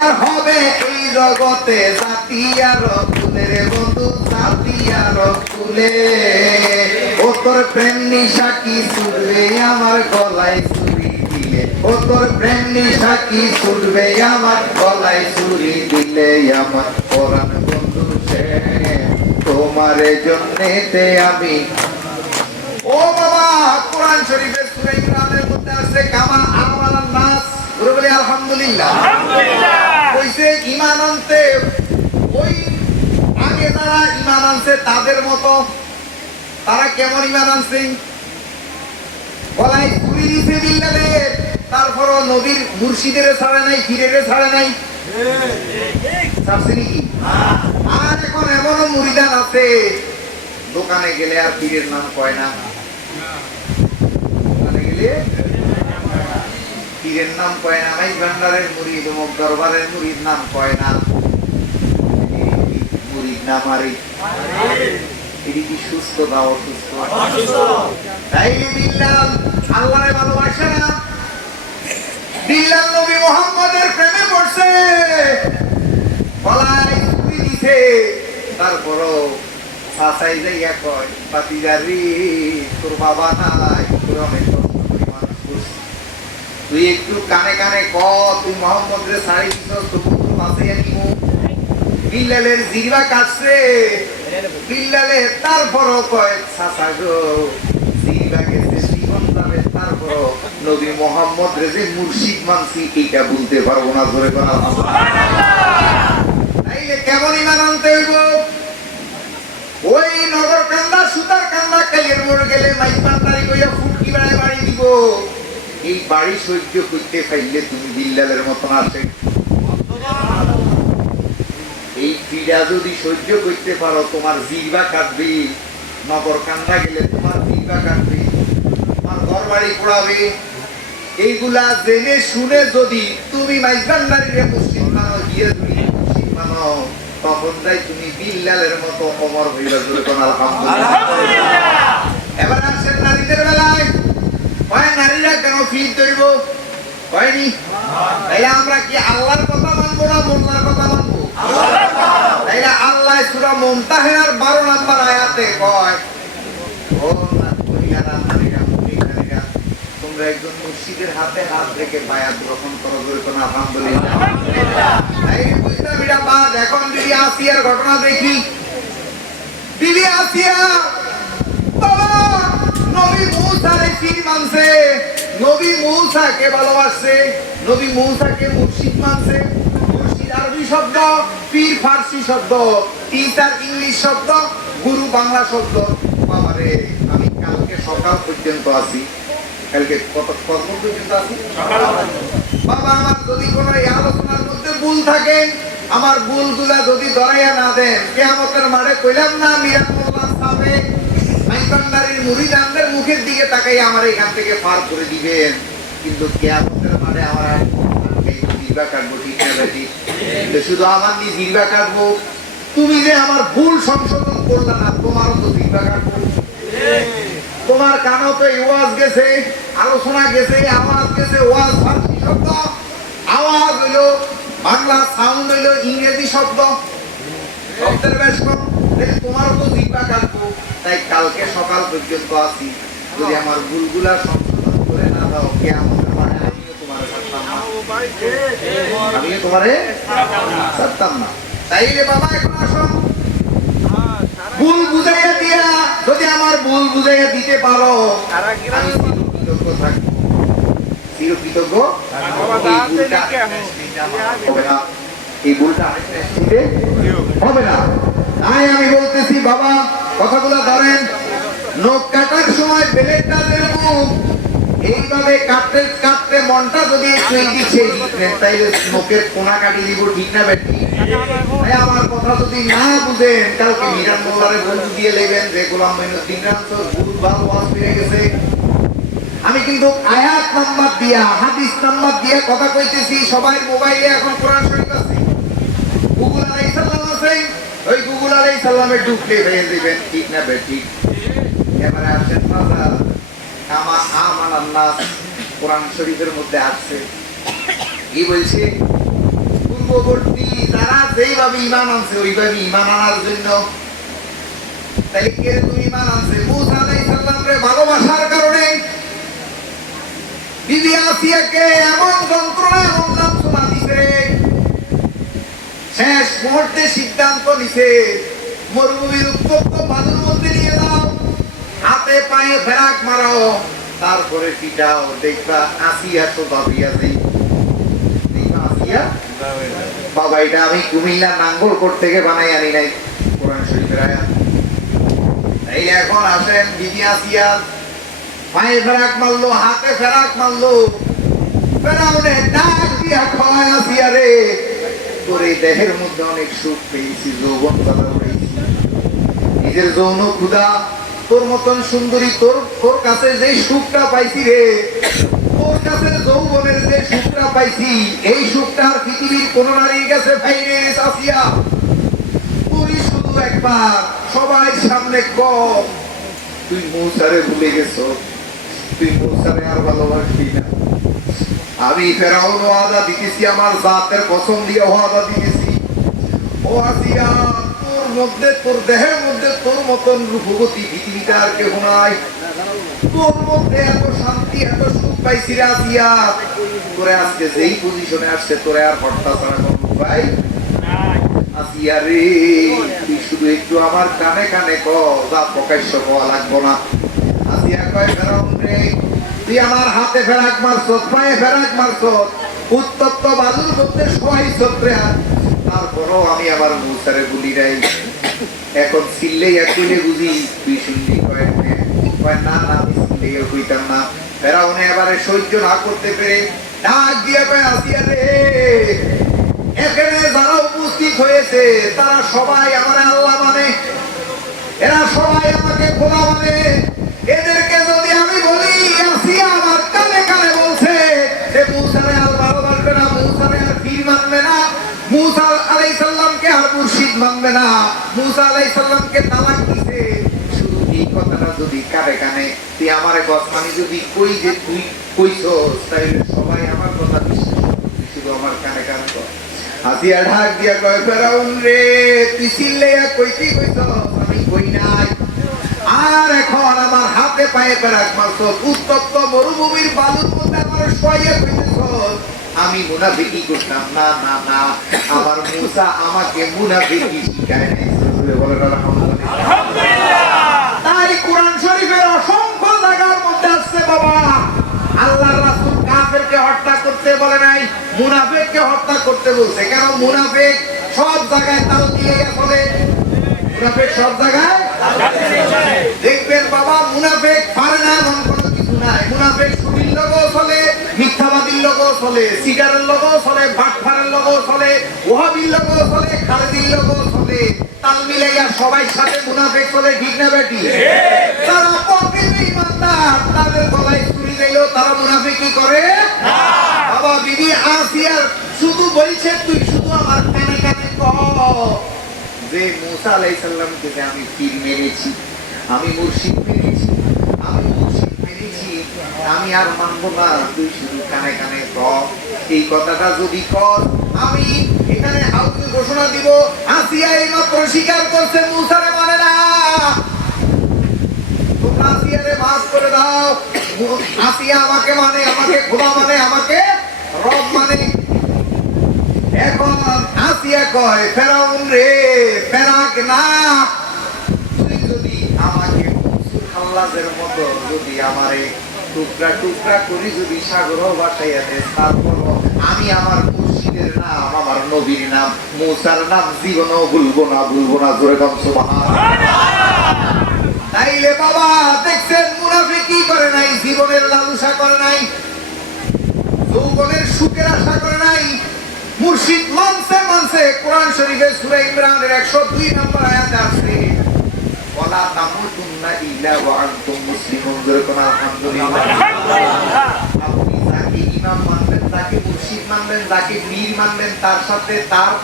হবে এই জগতে জাতি আর ফুলের বন্ধু, জাতি আর ফুলে। ও তোর প্রেম নিশা কি ছুটবে আমার গলায় ছুরি দিলে, ও তোর প্রেম নিশা কি ছুটবে আমার গলায় ছুরি দিলে। আমার পরাণ বন্ধু সে তোমার জন্যেতে আমি। ও বাবা, কোরআন শরীফের সূরা ইমরানের মধ্যে আছে কামা আমানান নাস, বলে আলহামদুলিল্লাহ। কইছে ঈমান আনতে ওই আগে যারা ঈমান আনছে তাদের মতো। তারা কেমন ঈমান আনছে? গলায় ছুরি দিছে বিল্লালে, তারপরও নবীর মুর্শিদের ছাড়ে নাই, পীরের ছাড়ে নাই। ছাড়ছে নাকি? আর এখন এমনও মুরিদান আছে দোকানে গেলে আর পীরের নাম কয় না। দোকানে গেলে পীরের নাম কয় না, মাইজ ভান্ডারের মুরিদ, অমুক দরবারের মুরিদ নাম কয় না। মুরিদ না মারি, এটি কি সুস্থ না অসুস্থ? তাইলে বিল্লাল আল্লাহরে ভালোবাসে না, বিল্লাল নবী মুহাম্মদের প্রেমে পড়ছে, গলায় ছুরি দিছে, তারপরও সাসাই যাইয়া কয় পাতিজারি তোর বাবা নাই, তোর অনেক তুই একটু কানে কানে ক তুই মোহাম্মদের সাড়ে বিল্লালের জিহ্বা কাটছে। বিল্লালে তারপরও কয় চাচা গো জিহ্বা গেছে জীবন যাবে, তারপরও নবী মোহাম্মদ রে যে মুর্শিদ মানছি এইটা বলতে পারবো না। ধরে করা তাইলে কেমন ঈমান আনতে হইব? ওই নগর কান্দা সুতার কান্দা কালিয়ার মোড় গেলে মাইক পান্তারি কইয়া ফুটকি বেড়ায় বাড়ি দিব। এই বাড়ি সহ্য করতে পাইলে তুমি বিল্লালের মতন আসে। এই পীড়া যদি সহ্য করতে পারো তোমার জিহ্বা কাটবে, নগর কান্দা গেলে তোমার জিহ্বা কাটবে, তোমার ঘর বাড়ি পোড়াবে। এইগুলা জেনে শুনে যদি তুমি মাইজবান্ডারিরে মুসলিম মানো, গিয়ে তুমি মুসলিম মানো, তখন যাই তুমি বিল্লালের মতো অমর হইবা। আলহামদুলিল্লাহ। এবার আসেন নারীদের বেলায়। হয় নারীরা কেন ফিট ধরব? হয়নি? তাইলে আমরা কি আল্লাহর কথা মানবো না মোল্লার কথা মানবো? তাইলে আল্লাহ সূরা মুমতাহিনার 12 নম্বর আয়াতে কয়, ও নারীরা নারীরা তোমরা একজন মুর্শিদের হাতে হাত রেখে বায়াত গ্রহণ করো। ধরে কোন আলহামদুলিল্লাহ। তাই বুঝতে বিড়া বাদ। এখন বিবি আসিয়ার ঘটনা দেখি। বিবি আসিয়া বাবা নবী মূসারে ফির মানছে, নবী মূসাকে ভালোবাসছে, নবী মূসাকে মুর্শিদ মানছে। মুর্শিদ আরবি শব্দ, পীর ফারসি শব্দ, টিচার ইংলিশ শব্দ, গুরু বাংলা শব্দ। বাবারে আমি কালকে সকাল পর্যন্ত আছি। কালকে কত পর্যন্ত আছি? বাবা আমার যদি কোনো এই আলোচনার মধ্যে ভুল থাকে, আমার ভুলগুলা যদি ধরাইয়া না দেন, কিয়ামতের মাঠে কইলাম না মিরাজ মোল্লা সাহেব মাইকান্ডারির মুরিদানদের মুখের দিকে তাকাই আমার এখান থেকে পার করে দিবেন। কিন্তু কিয়ামতের মাঠে আমার জিহ্বা কাটবো, ঠিক না বেটি? শুধু আমার নিয়ে জিহ্বা কাটবো, তুমি যে আমার ভুল সংশোধন করলে না, তোমারও তো জিহ্বা কাটবো। তোমার কানেও তো ওয়াজ গেছে, আলোচনা গেছে, আওয়াজ গেছে। ওয়াজ ফারসি শব্দ, আওয়াজ হইলো বাংলা, সাউন্ড হইলো ইংরেজি শব্দ, শব্দের বেশ কম। তোমারও তো জিহ্বা কাটবো। তাই কালকে সকাল পর্যন্ত আছি, যদি আমার ভুলগুলা সংশোধন করে না দাও, কিয়ামতের মাঠে আমিও তোমারে ছাড়তাম না, আমিও তোমারে ছাড়তাম না। তাইলে বাবা এখন আসো, ভুল বুঝাইয়া দিয়া যদি আমার ভুল বুঝাইয়া দিতে পারো, আমি চিরকৃতজ্ঞ থাকবো, চিরকৃতজ্ঞ। এই ভুলটা হবে না। তাই আমি বলতেছি বাবা, কথাগুলো ধরেন। নখ কাটার সময় বেলেটটা মুখ এইভাবে কাটতে কাটতে মনটা যদি একটু এগিয়ে তাইলে নখের কোনা কাটিয়ে দিব, ঠিক না বেটি? আমার কথা যদি না বুঝেন, কালকে মিরান মোল্লারে বন্ধু দিয়ে লেবেন যে গোলাম মঈনুদ্দিন ভুল ভাল ওয়াজ পেয়ে গেছে। আমি কিন্তু আয়াত নাম্বার দিয়া, হাদিস নাম্বার দিয়া কথা কইতেছি। সবাই মোবাইলে এখন কোরআন শরীফ আছে, গুগল আলাইহিস সালাম আছে, ওই গুগল আলাইহিস সালামে ঢুকলে পেয়ে দিবেন, ঠিক না বেটি? এবারে আসেন বাবা, কামা আমানান নাস কোরআন শরীফের মধ্যে আছে। কি বলছে? পূর্ব যেইভাবে ঈমান আনছে ওইভাবে ঈমান আনার জন্য। তাই কে তুমি ঈমান আনছে? মুসা আলাইহিস সালামকে ভালোবাসার কারণে বিবি আসিয়াকে এমন যন্ত্রণা এমন লাঞ্ছনা দিছে, শেষ মুহূর্তে সিদ্ধান্ত নিছে মরুভূমির উত্তপ্ত বালুর মধ্যে নিয়ে যাও, হাতে পায়ে ফেরাক মারো, তারপরে পিটাও, দেখবা আসিয়া তো ভাবিয়া যাই। আসিয়া বাবা, এটা আমি কুমিল্লা নাঙ্গলকোট থেকে বানাই আনি নাই, কোরআন শরীফের আয়াত। এই এখন আসেন বিবি আসিয়া পায়ে ফেরাক মারলো, হাতে ফেরাক মারলো, ফেরাউনে ডাক দিয়া কয় আসিয়া রে, তোর এই দেহের মধ্যে অনেক সুখ পেয়েছি, যৌবন কথা উঠেছি, নিজের যৌন ক্ষুধা, তোর মতন সুন্দরী তোর কাছে যে সুখটা পাইছি রে, তোর কাছে যৌবনের যে সুখটা পাইছি, এই সুখটা আর পৃথিবীর কোন নারীর কাছে পাইনি আসিয়া। তুই শুধু একবার সবাই সামনে কর তুই মূসারে ভুলে গেছ, তুই মূসারে আর ভালোবাসবি না। আমি ফেরাউন ওয়াদা দিতেছি, আমার জাতের কসম দিয়ে ওয়াদা দিতেছি, ও আসিয়া তোর মধ্যে, তোর দেহের মধ্যে তোর মতন রূপবতী পৃথিবীতে আর কেউ নাই, তোর মধ্যে এত শান্তি এত সুখ পাইছি রে আসিয়া, তোরে আজকে যেই পজিশনে আসছে তোরে আর হত্যা ছাড়া কোনো উপায় আসিয়া রে, তুই শুধু একটু আমার কানে কানে কর, যা প্রকাশ্য হওয়া লাগবো না। আসিয়া কয় ফেরাউন রে, তুই আমার হাতে ফেরাক মারছ, পায়ে ফেরাক মারছ, উত্তপ্ত বালুর মধ্যে শোয়াইছ, তারপরও আমি আমার মূসারে বলি নাই, এখন চিল্লে একলে বুঝি তুই শুনলি? কয় না না, আমি চিল্লে কইতাম না। ফেরাউনে এবারে সহ্য না করতে পেরে ডাক দিয়ে কয় আসিয়া রে, এখানে যারা উপস্থিত হয়েছে তারা সবাই আমার আল্লাহ মানে, এরা সবাই আমাকে খোদা মানে, এদেরকে যদি আমি বলি আসিয়া আমার কানে কানে বলছে যে মূসারে আর ভালোবাসবে না, মূসারে আর পীর মানবে না, মূসা আলাইহিস সালামকে আর মুর্শিদ মানবে না, মূসা আলাইহিস সালামকে তালাক দিছে, শুধু এই কথাটা যদি কানে কানে তুই আমারে কস, আমি যদি কই যে তুই কইছস, তাইলে সবাই আমার কথা বিশ্বাস করবে, শুধু আমার কানে কানে কর। আসিয়া ঢাক দিয়া কয় ফেরাউন রে, তুই চিল্লাইয়া কইতি কইছস, আমি কই নাই, আর এখন আমার হাতে পায়ে ফেরাক মারছ, উত্তপ্ত মরুভূমির বালুর মধ্যে আমার শোয়াইয়া কইতেছস, আমি মুনাফিকি করতাম না। না না, আমার মূসা আমাকে মুনাফিকি শিখায় নাই। বলেন আলহামদুলিল্লাহ। তাই কোরআন শরীফের অসংখ্য জায়গার মধ্যে আছে বাবা, আল্লাহর রাসূল কাফেরকে হত্যা করতে বলে নাই, মুনাফিককে হত্যা করতে বলছে। কেন? মুনাফিক সব জায়গায় তাল দিয়ে চলে, মুনাফিক সব জায়গায় দেখবেন বাবা, মুনাফিক পারে না এমন কোনো কিছু নাই। মুনাফিক সুবির লোকও চলে, মিথ্যাবাদীর লোকও চলে, সিগারের লোকও চলে, বাটফারের লোকও চলে, ওহাবির লোকও চলে, খালেদির লোকও চলে, তাল মিলাইয়া সবাই সাথে মুনাফিক চলে, ঠিক না বেটি? তারা প্রকৃত ইমানদার, তাদের গলায় ছুরি দিলেও তারা মুনাফিকি করে না। বাবা, বিবি আসিয়ার শুধু বলছে তুই শুধু আমার কানে কানে কর যে মূসা আলাইহিস সালামকে আমি পীর মেনেছি, আমি মুর্শিদ মেনেছি, আমি মুর্শিদ মেনেছি, আমি আর মানবো না, তুই শুধু কানে কানে কর। এই কথাটা যদি কর, আমি এখানে হাউসে ঘোষণা দিব আসিয়া এই মাত্র স্বীকার করছে মূসারে মানে না, তোমরা আসিয়ারে মাফ করে দাও। আসিয়া আমাকে মানে, আমাকে খোদা মানে, আমাকে রব মানে। এখন আসিয়া কয় ফেরাউন রে, ফেরাক না, তুই যদি আমাকে খাল্লাজের মতো যদি আমারে টুকরা টুকরা করি যদি সাগর ভাসাইয়া দেয়, তারপর আমি আমার মুর্শিদের নাম, আমার নবীর নাম, মূসার নাম জীবনও ভুলবো না, ভুলবো না। জোরে কাম সুবহানাল্লাহ। তাইলে বাবা দেখছেন, মুনাফিকি করে নাই, জীবনের লালসা করে নাই, যৌবনের সুখের আশা করে নাই, মুর্শিদ মানছে মানছে। কোরআন শরীফে সূরা ইমরানের 102 নম্বর আয়াতে আছে, ওয়ালা তামুতুন্না ইল্লা ওয়া আনতুম মুসলিমুন। যেরকম আলহামদুলিল্লাহ। আপনি যাকে ইমাম মানবেন, যাকে মুর্শিদ মানবেন, যাকে পীর মানবেন, তার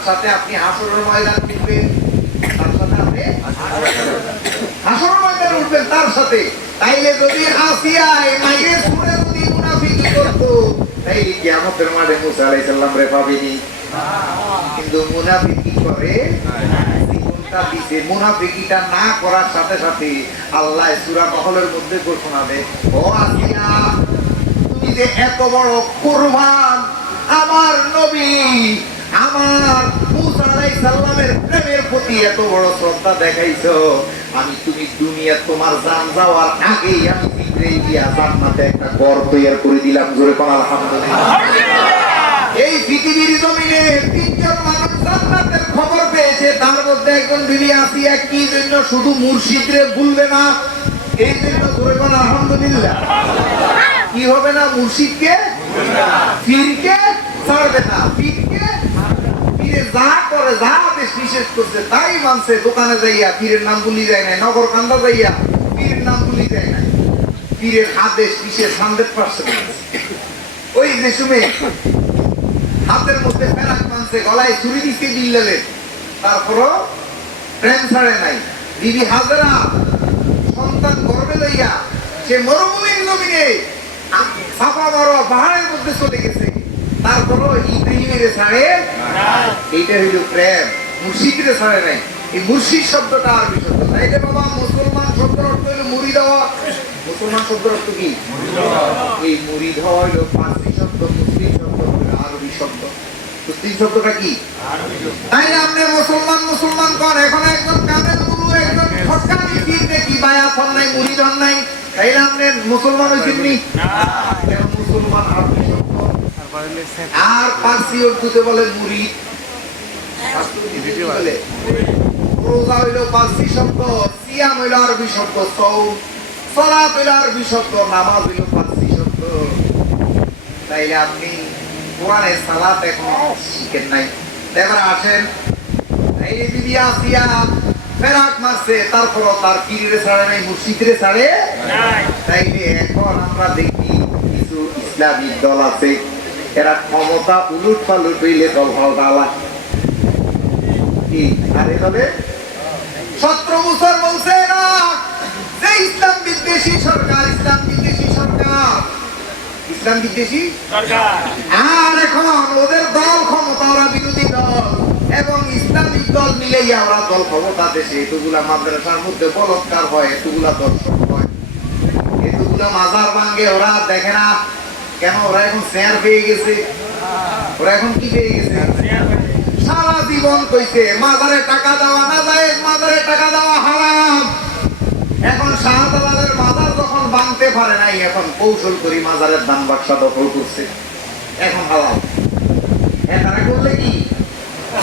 সাথে আপনি হাসরের ময়দান উঠবেন, তার সাথে আপনি হাসরের ময়দানে উঠবেন তার সাথে। তাইলে যদি আসিয়া এই মাইরে সুরে যদি মুনাফিকি করতো, তাইলে কিয়ামতের মাঠে মূসা আলাইহিস সালাম রে পাবেনি। কিন্তু কিন্তু মুনাফিকি করে জীবনটা দিছে। মুনাফিকিটা না করার সাথে সাথে আল্লাহ সূরা নহলের মধ্যে ঘোষণা দেয়, ও আসিয়া তুমি যে এত বড় কুরবান আমার নবী আমার মুসা আলাইহিস সালামের প্রেমের প্রতি এত বড় শ্রদ্ধা দেখাইছো, আমি তুমি দুনিয়া তোমার জান যাওয়ার আগেই আমি জিবরাইল দিয়া জান্নাতে একটা ঘর তৈরি করে দিলাম। জোরে কোন আলহামদুলিল্লাহ। এই পৃথিবীর জমিনে তিনজন মানুষ জান্নাতের খবর পেয়েছে, তার মধ্যে একজন বিবি আসিয়া কি জন্য শুধু মুর্শিদরে ভুলবে না, এই জন্য জোরে কোন আলহামদুলিল্লাহ। কি হবে না? মুর্শিদকে পীরকে ছাড়বে না, পীরকে পীরে যা করে যা আদেশ নিষেধ করছে তাই মানছে। দোকানে যাইয়া পীরের নাম ভুলি যায় না, নগর কান্দা যাইয়া পীরের নাম ভুলি যায় না, পীরের আদেশ নিষেধ 100%। ওই যে শুনে হাতের মধ্যে ফেরাক মানছে, গলায় ছুরি দিচ্ছে বিল্লালের, তারপরও প্রেম ছাড়ে নাই। বিবি হাজরা সন্তান গর্ভে লইয়া সে মরুভূমির জমিনে সাফা মারোয়া পাহাড়ের মধ্যে চলে গেছে, তারপরও ইব্রাহিমের ছাড়ে। এইটা হইল প্রেম, মুর্শিদরে ছাড়ে নাই। এই মুর্শিদ শব্দটা আরবি শব্দ। তাইলে বাবা মুসলমান শব্দের অর্থ হইল মুরিদ হওয়া। মুসলমান শব্দের অর্থ কি? এই মুরিদ হওয়া হইল ফার্সি শব্দ, মুসলিম শব্দ হইল আরবি শব্দ। মুসলিম শব্দটা কি? তাইলে আপনি মুসলমান মুসলমান কর, এখন একজন কামেল গুরু একজন হক্কানি পীর দেখি বায়াত হন নাই, মুরিদ হন নাই, তাইলে আপনি মুসলমান হইছেন নি? কেন মুসলমান আরবি শব্দ, আর ফার্সি উর্দুতে বলে মুরিদ, রোজা হইল ফার্সি শব্দ, সিয়াম হইল আরবি শব্দ, সালাত হইল আরবি শব্দ, নামাজ হইল ফার্সি শব্দ। তাইলে আপনি কোরআনে সালাত এখন শিখেন নাই। এবার আসেন, এই বিবি আসিয়া ফেরাক মারছে, তারপর তার পীরে ছাড়ে নাই, মুর্শিদরে ছাড়ে নাই। তাইলে এখন আমরা দেখি কিছু ইসলামী দল আছে, এরা ক্ষমতা উলুট পালুট হইলে দল ভালো কি আরে তবে 17 বছর বলছে না যে ইসলাম বিদ্বেষী সরকার, ইসলাম বিদ্বেষী সরকার, ইসলাম বিদ্বেষী সরকার। আর এখন ওদের দল ক্ষমতা, ওরা বিরোধী দল এবং ইসলামিক দল মিলেই আমরা দল ক্ষমতা দেশে। এতগুলা মাদ্রাসার মধ্যে বলৎকার হয়, এতগুলা দর্শন হয়, এতগুলা মাজার ভাঙ্গে, ওরা দেখে না কেন? ওরা এখন শেয়ার পেয়ে গেছে। ওরা এখন কি পেয়ে গেছে? সারা জীবন কইছে মাজারে টাকা দেওয়া না যায়, মাজারে টাকা দেওয়া হারাম। এখন শাহজালালের মাজার যখন ভাঙতে পারে নাই, এখন কৌশল করি মাজারের দান বাক্সা দখল করছে, এখন হালাল। এখানে করলে কি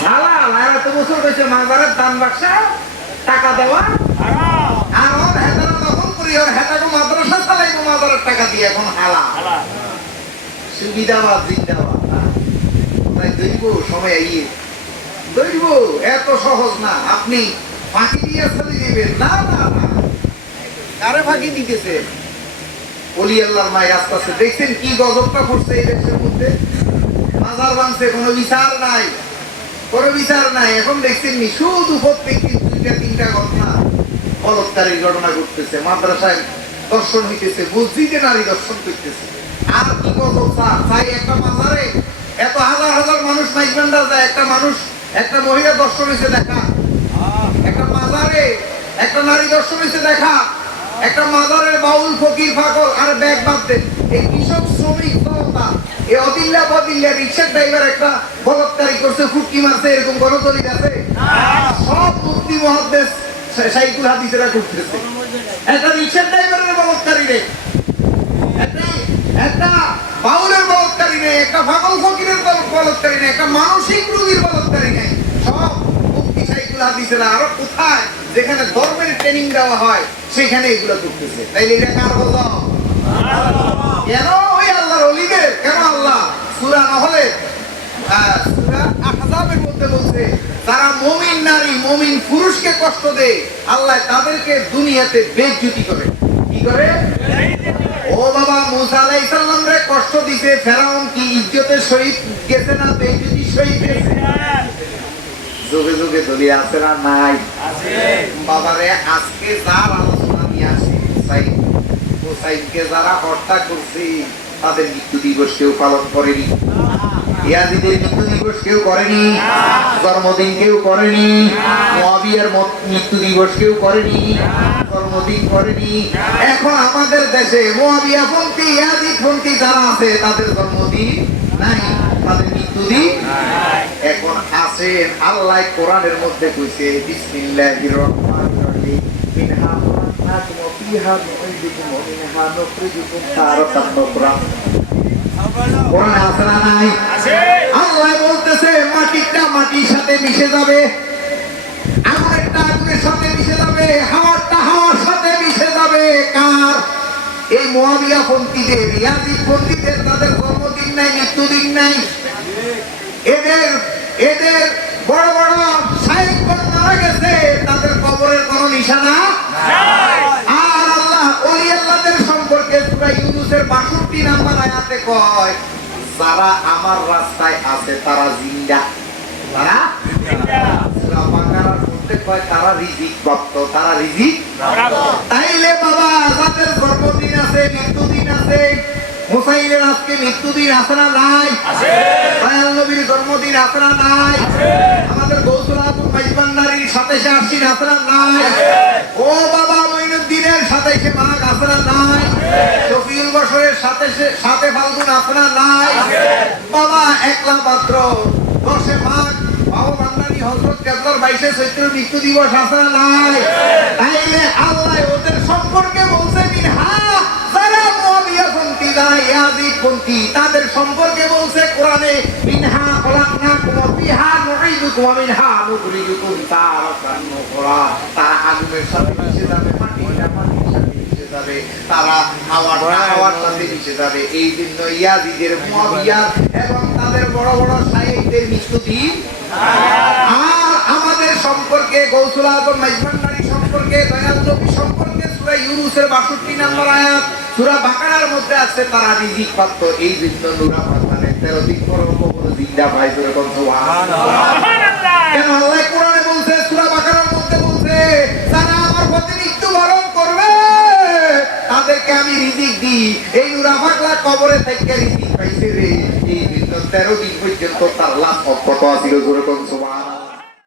হালাল? আর এত বছর কইছে মাজারের দান বাক্সা টাকা দেওয়া হারাম, আর ওর হেতারা দখল করি, ওর হেতাকে মাদ্রাসা চালাইবো মাজারের টাকা দিয়ে, এখন হালাল। সুবিধাবাদ জিন্দাবাদ। তাই দৈব সময় আইয়ে দৈব এত সহজ না, আপনি ফাঁকি দিয়ে চলে যাবেন না। না না, কারে ফাঁকি দিতেছে? ওলি আল্লাহর মায়ের আস্তে আস্তে দেখছেন কি গজবটা করছে এই দেশের মধ্যে। মাজার ভাঙছে, কোনো বিচার নাই, কোনো বিচার নাই। এখন দেখছেন নি শুধু প্রত্যেক দিন 2-3টা ঘটনা বলৎকারীর ঘটনা ঘটতেছে, মাদ্রাসায় দর্শন হইতেছে, মসজিদে নারী দর্শন করতেছে। আর কি গজব চাই? একটা মাজারে এত হাজার হাজার মানুষ মাইজবান্ডার যায়, একটা মানুষ একটা মহিলা দর্শন হয়েছে দেখা, একটা মাজারে একটা নারী দর্শন হয়েছে দেখা, একটা মাজারের বাউল ফকির ফাকর আর ব্যাগ বাঁধতে এই কৃষক শ্রমিক জনতা, এই অদিল্লা বদিল্লা রিক্সার ড্রাইভার একটা বলৎকারী করছে, ফুটকি মারছে, এরকম গণতলিক আছে? সব মুফতি মুহাদ্দিস শাইখুল হাদিসেরা করতেছে। একটা রিক্সার ড্রাইভারের বলৎকারী রে, একটা বাউলের বলৎকারী নেই, একটা পাগল ফকিরের বলৎকারী নেই, একটা মানসিক রোগীর বলৎকারী নেই, সব মুফতি শাইখুল হাদিসেরা। আরো কোথায় যেখানে ধর্মের ট্রেনিং দেওয়া হয় সেখানে এগুলো করতেছে। তাইলে এটা কার গজব? কেন? ওই আল্লাহর ওলিদের। কেন? আল্লাহ সূরা নহলে সূরা আহজাবের মধ্যে বলছে যারা মুমিন নারী মুমিন পুরুষকে কষ্ট দেয় আল্লাহ তাদেরকে দুনিয়াতে বেইজ্জতি করে। কি করে? ও বাবা, মুসা আলাইহিস সালাম রে কষ্ট দিতে ফেরাউন কি ইজ্জতের সহিত গেছে না বেইজ্জতির সহিত গেছে? যোগে যোগে দলি আছে না নাই? আছে। বাবারে আজকে যার আলোচনা নিয়ে আসি মুসাইবকে যারা হত্যা করছে তাদের মৃত্যু দিবস কেউ পালন করেনি, ইয়াজিদের মৃত্যু দিবস কেউ করেনি। জন্মদিন কেউ করেনি, মুয়াবিয়ার মৃত্যু দিবস কেউ করেনি, জন্মদিন করেনি। এখন আমাদের দেশে মুয়াবিয়া পন্থী, ইয়াজিদ পন্থী যারা আছে তাদের জন্মদিন নাই, তাদের মৃত্যু দিন। এখন আসেন, আল্লাহ কোরআনের মধ্যে কইছে বিসমিল্লাহির রহমানির রহিম মিনহা খালাকনাকুম ওয়া ফিহা নুঈদুকুম ওয়া মিনহা নুখরিজুকুম তারাতান উখরা। কোরআনে আছে না নাই? আছে। আল্লাহ বলতেছে মাটিটা মাটির সাথে মিশে যাবে, আগুনটা আগুনের সাথে মিশে যাবে, হাওয়াটা হাওয়ার সাথে মিশে যাবে। কার? এই মুয়াবিয়া পন্থীদের, ইয়াজিদ পন্থীদের। তাদের জন্মদিন নাই, মৃত্যুদিন নাই। এদের বড় বড় শায়েখগণ মারা গেছে, তাদের কবরের কোনো নিশানা নাই। আর আল্লাহ ওলি আল্লাহদের সম্পর্কে সূরা ইউনূসের ৬২ নম্বর আয়াতে কয়, যারা আমার রাস্তায় আছে তারা জিন্দা। তারা জিন্দা। সূরা বাকারার মধ্যে কয় তারা রিজিক প্রাপ্ত, তারা রিজিক প্রাপ্ত। তাইলে বাবা যাদের জন্মদিন আছে, মৃত্যুদিন আছে, হুসাইনের আজকে মৃত্যুদিন আছে না নাই? আছে। দয়াল নবীর জন্মদিন আছে না নাই? আছে। আমাদের গৌসুল আজম মাইজবান্ডারির ২৭শে আশ্বিন আছে না নাই? আছে। ও বাবা মঈনুদ্দিনের ২৭শে মাঘ আছে না নাই? আছে। শফিউল বশরের ৭ ফাল্গুন আছে না নাই? আছে। বাবা একলা মাত্র ১০ মাঘ বাবা বান্দানি হযরত কেবলার ২২শে চৈত্র মৃত্যু দিবস আছে না নাই? তাইলে আল্লাহ ওদের সম্পর্কে বলছে মিনহা, যারা মুয়াবিয়া পন্থী, যারা ইয়াজিদ পন্থী, তাদের সম্পর্কে বলছে কোরআনে মিনহা খালাকনাকুম ওয়া ফিহা নুঈদুকুম ওয়া মিনহা নুখরিজুকুম তারাতান উখরা। তারা আগুনের সাথে মিশে যাবে, মাটির সাথে মিশে যাবে, তারা হাওয়ার সাথে মিশে যাবে। এই জন্য ইয়াজিদের, মুয়াবিয়া এবং তাদের বড় বড় শায়েখদের মৃত্যুদিন। আর আমাদের সম্পর্কে গৌসুল আজম মাইজবান্ডারি সম্পর্কে, দয়াল নবী সম্পর্কে সূরা ইউনূসের ৬২ নম্বর আয়াত, সূরা বাকারার মধ্যে আছে তারা রিজিক প্রাপ্ত। এই জন্য নূরা মানে 13 দিন পর কবর জিন্দা ভাই ধরে কোন সুবহানাল্লাহ। কেন আল্লাহ কোরআনে বলছে, সূরা বাকারার মধ্যে বলছে যারা আমার পথে মৃত্যুবরণ করবে তাদেরকে আমি রিজিক দিই। এই নূরা পাগলা কবরে থেকে রিজিক পাইছে রে। এই জন্য 13 দিন পর্যন্ত তার লাভ কত ছিল ধরে কোন সুবহানাল্লাহ।